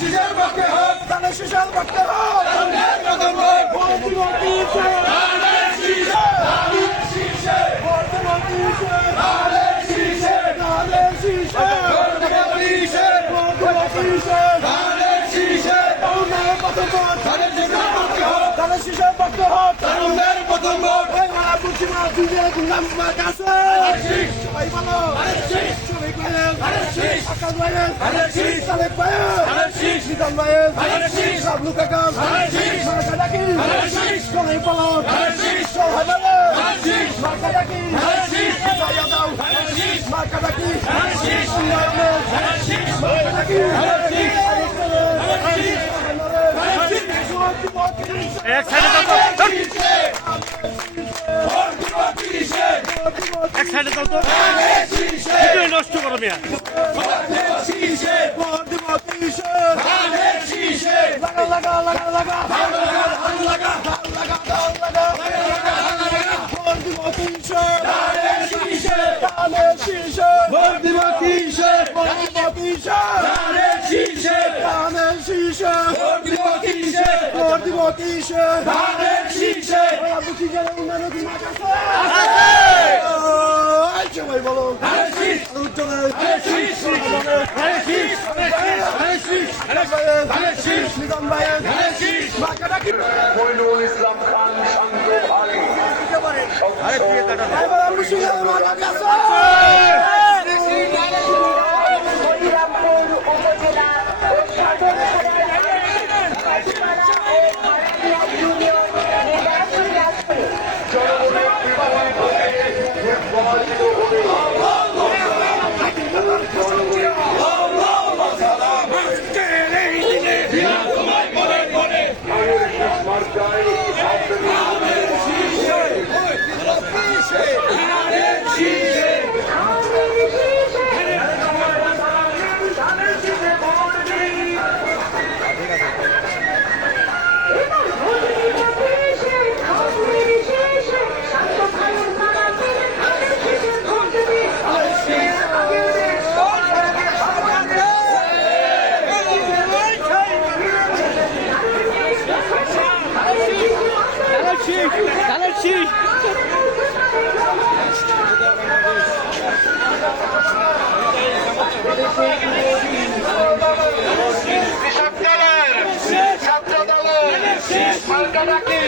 শীষের পক্ষে হোক, ধানের শীষের পক্ষে হোক, ধানের পতন হোক, ভোট দিব কিসে, ধানের শীষে, ধানের শীষে, ভোট দিব কিসে, ধানের শীষে, ধানের শীষে, ভোট দিব কিসে, ভোট দিব কিসে, ধানের শীষে, ধানের পতন হোক, ধানের শীষের পক্ষে হোক, ধানের শীষের পক্ষে হোক, ধানের পতন হোক। এই মারা বুঝছি মা তুই গুলাম কাছে সবাই ভালো সবাই ভাইয়ের আকাশ ভাইয়ের সালেক ভাইয়ের নিজাম ভাইয়ের সাবলু কাকা মার্কা ডাকি সবাই ভালো সবাই ভালো মার্কা ডাকি জয়া দাও মার্কা ডাকি উন্নয়নের মার্কা ডাকি এক সাইডে দাও তো নষ্ট করো মিয়া লাগা লাগা লাগা ভোট দিব কিসে, ভোট দিব কিসে, ধানের শীষে, ধানের শীষে, ভোট দিব কিসে, ভোট দিব কিসে, ধানের শীষে। আপনি কি জানেন উন্নয়নের কি মাঠ আছে? সবাই বলো ধানের শীষ, উজ্জ্বলের ধানের শীষ, ধানের শীষ, ধানের শীষ, ধানের শীষ, নিজাম ভাইয়ের ধানের শীষ, মার্কা ডাকি মইনুল ইসলাম খান শান্ত ভাই হরিরামপুর উপজেলা ও সদর কৃষক দলের ছাত্র দলের মার্কা ডাকি